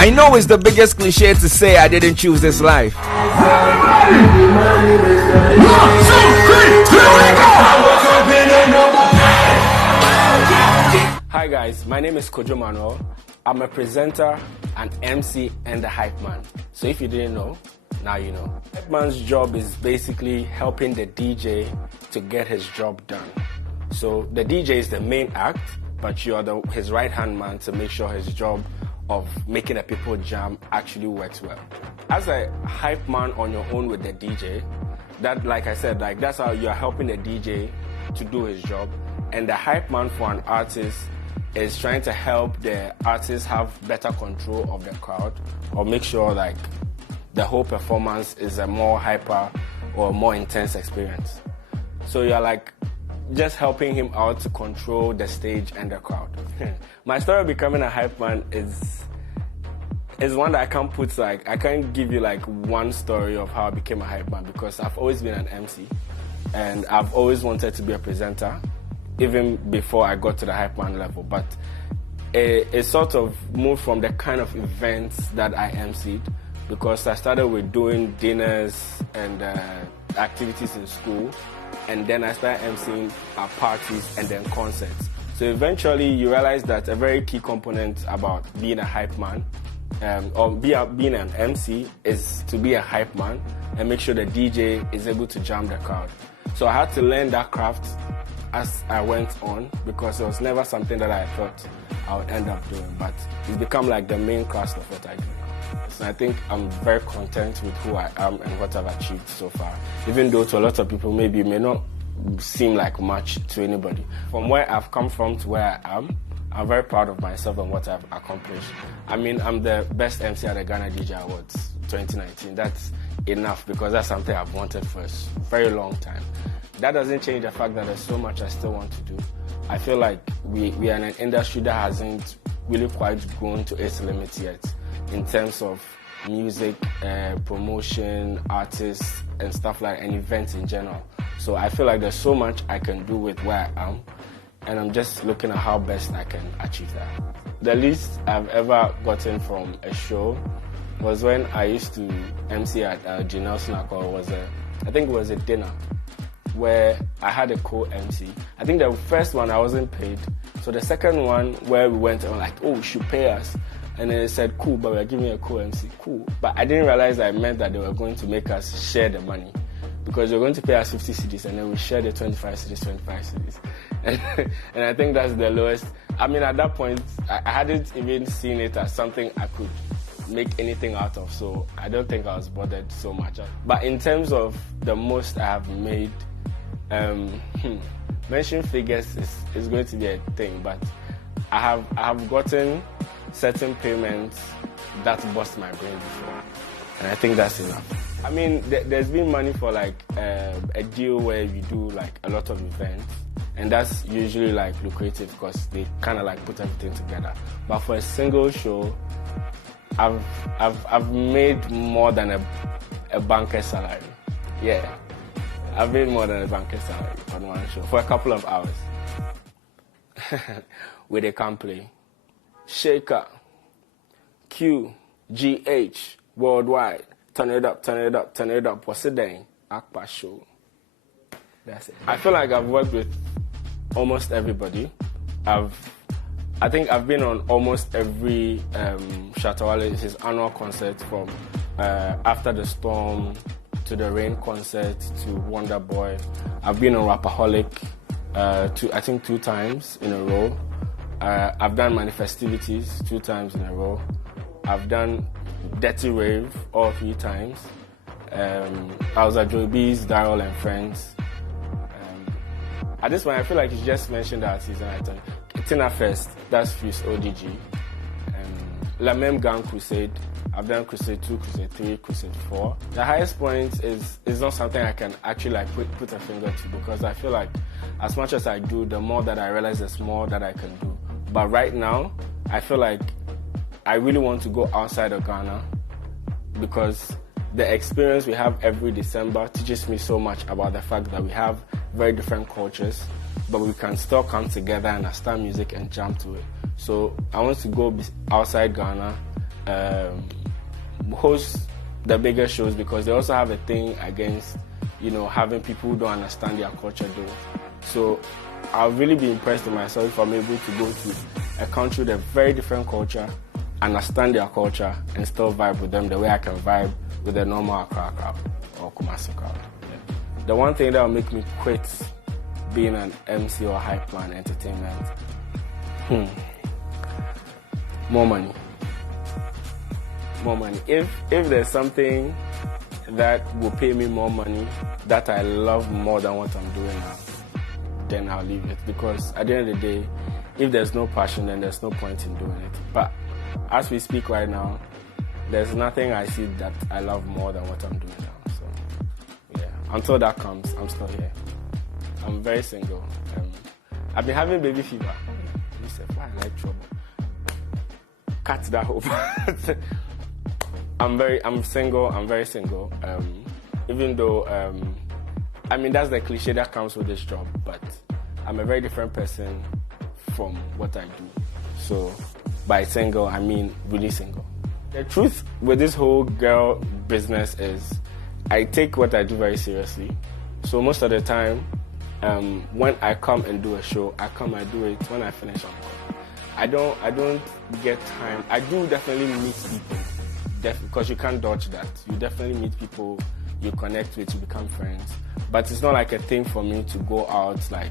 I know it's the biggest cliche to say I didn't choose this life. Hi guys, my name is Kojo Manuel. I'm a presenter, an MC, and a hype man. So if you didn't know, now you know. Hype man's job is basically helping the DJ to get his job done. So the DJ is the main act, but you are his right-hand man to make sure his job of making the people jam actually works well. As a hype man on your own with the DJ, that, like I said, like that's how you are helping the DJ to do his job. And the hype man for an artist is trying to help the artist have better control of the crowd, or make sure like the whole performance is a more hyper or more intense experience. So you're like just helping him out to control the stage and the crowd. My story of becoming a hype man is one that I can't put, like, I can't give you like one story of how I became a hype man, because I've always been an MC and I've always wanted to be a presenter, even before I got to the hype man level. But it sort of moved from the kind of events that I MC'd, because I started with doing dinners and activities in school, and then I started MCing at parties and then concerts. So eventually you realize that a very key component about being a hype man or being an MC is to be a hype man and make sure the DJ is able to jam the crowd. So I had to learn that craft as I went on, because it was never something that I thought I would end up doing, but it's become like the main craft of what I do. So I think I'm very content with who I am and what I've achieved so far, even though to a lot of people maybe it may not seem like much to anybody. From where I've come from to where I am, I'm very proud of myself and what I've accomplished. I mean, I'm the best MC at the Ghana DJ Awards 2019. That's enough, because that's something I've wanted for a very long time. That doesn't change the fact that there's so much I still want to do. I feel like we are in an industry that hasn't really quite grown to its limits yet in terms of music, promotion, artists, and stuff like, and events in general. So I feel like there's so much I can do with where I am, and I'm just looking at how best I can achieve that. The least I've ever gotten from a show was when I used to MC at Janelle Snackle. I think it was a dinner where I had a co-MC. I think the first one I wasn't paid. So the second one where we went and like, oh, you should pay us. And then they said, cool, but we're giving you a co-MC. Cool. But I didn't realize that it meant that they were going to make us share the money, because they were going to pay us 50 cedis and then we share the 25 cedis. And I think that's the lowest. I mean, at that point, I hadn't even seen it as something I could make anything out of, so I don't think I was bothered so much. But in terms of the most I have made, mention figures is going to be a thing, but I have gotten certain payments that bust my brain before, and I think that's enough. I mean, there's been money for like a deal where we do like a lot of events, and that's usually like lucrative because they kind of like put everything together. But for a single show, I've made more than a banker's salary. Yeah, I've made more than a banker's salary on one show for a couple of hours. Where they can play Shaker, Q, GH, Worldwide, turn it up, turn it up, turn it up. What's the day? Akpa show. That's it. I feel like I've worked with almost everybody. I think I've been on almost every Shatawale, his annual concert, from After the Storm to the Rain concert to Wonder Boy. I've been on Rapaholic I think 2 times in a row. I've done Manifestivities 2 times in a row. I've done Dirty Rave all 3 times. I was at Joey B's, Daryl and Friends. At this point, I feel like you just mentioned that season item. Tina Fest, that's Fuse ODG. La Même Gang Crusade. I've done Crusade 2, Crusade 3, Crusade 4. The highest point is not something I can actually like put a finger to, because I feel like as much as I do, the more that I realize there's more that I can do. But right now, I feel like I really want to go outside of Ghana, because the experience we have every December teaches me so much about the fact that we have very different cultures, but we can still come together and understand music and jam to it. So I want to go outside Ghana host the bigger shows because they also have a thing against, having people who don't understand their culture do. So I'll really be impressed with myself if I'm able to go to a country with a very different culture, understand their culture, and still vibe with them the way I can vibe with a normal Accra crowd or Kumasi crowd. Yeah. The one thing that will make me quit being an MC or Hypeman entertainment, more money. More money. If there's something that will pay me more money that I love more than what I'm doing now, then I'll leave it. Because at the end of the day, if there's no passion, then there's no point in doing it. But as we speak right now, there's nothing I see that I love more than what I'm doing now. So, yeah. Until that comes, I'm still here. I'm very single. I've been having baby fever. You said, why I like trouble? Cut that hope. I'm single. I'm very single. Even though, that's the cliche that comes with this job, but I'm a very different person from what I do. So by single, I mean really single. The truth with this whole girl business is I take what I do very seriously. So most of the time, when I come and do a show, I do it when I finish on call. I don't get time. I do definitely meet people. Because you can't dodge that. You definitely meet people you connect with, you become friends. But it's not like a thing for me to go out, like,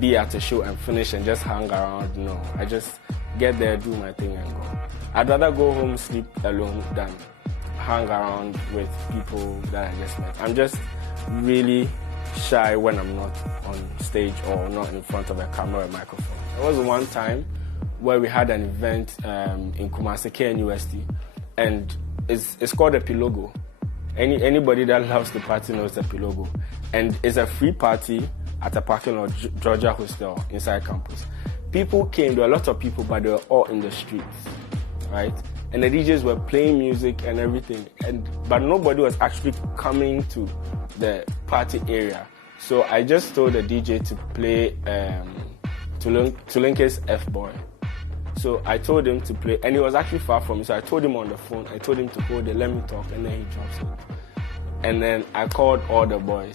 be at a show and finish and just hang around. No, I just get there, do my thing and go. I'd rather go home, sleep alone than hang around with people that I just met. I'm just really shy when I'm not on stage or not in front of a camera or microphone. There was one time where we had an event in Kumasi, KNUST, and it's called a Pilogo. Anybody that loves the party knows the Pilogo. And it's a free party at a parking lot, Georgia Hostel, inside campus. People came, there were a lot of people, but they were all in the streets, right? And the DJs were playing music and everything, but nobody was actually coming to the party area. So I just told the DJ to play Tulinke's F-Boy. So I told him to play, and he was actually far from me, so I told him on the phone, I told him to hold it, let me talk, and then he drops it. And then I called all the boys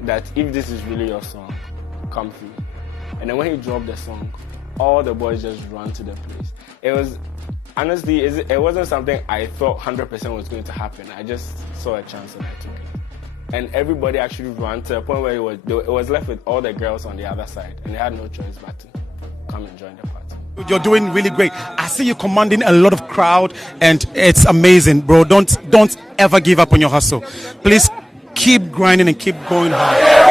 that if this is really your song, come through. And then when he dropped the song, all the boys just ran to the place. It was, honestly, it wasn't something I thought 100% was going to happen. I just saw a chance and I took it. And everybody actually ran to a point where it was left with all the girls on the other side, and they had no choice but to come and join the party. You're doing really great. I see you commanding a lot of crowd, and it's amazing, bro. Don't ever give up on your hustle. Please keep grinding and keep going hard.